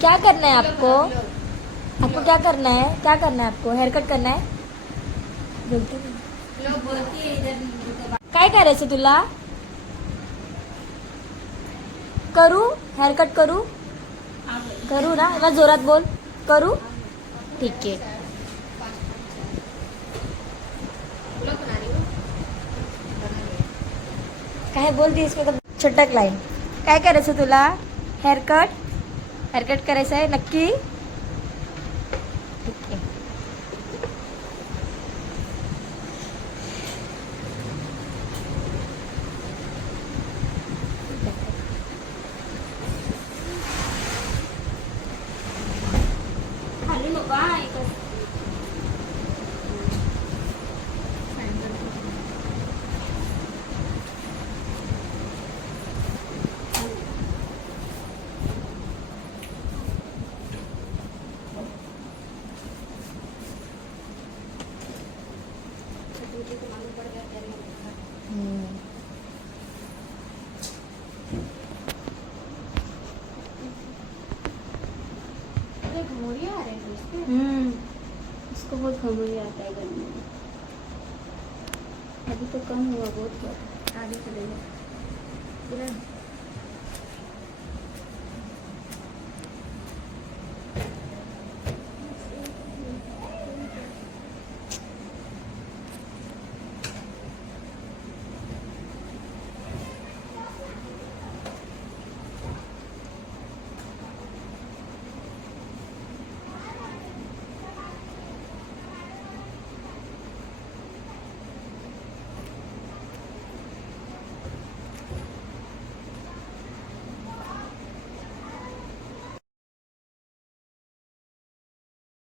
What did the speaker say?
क्या करना है आपको? आपको क्या करना है? क्या करना है आपको? हेयर कट करना है? बोलते काय करायचं तुला? करू? हेयर कट करू? करू ना? मला जोरात बोल. करू? ठीक आहे. काय बोलतीस? मी तर छटक लाईन. काय करायचं तुला? Hair cut? हेअर कट करायचं आहे नक्की? ठीक आहे. खाली नको हा, एकच. घमौरिया आ रहे हैं इसके। इसको बहुत घमौरी आता है गर्मी में. अभी तो कम हुआ बहुत. आगे चले जाओ। पूरा